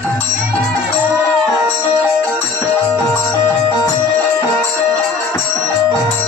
Thank you.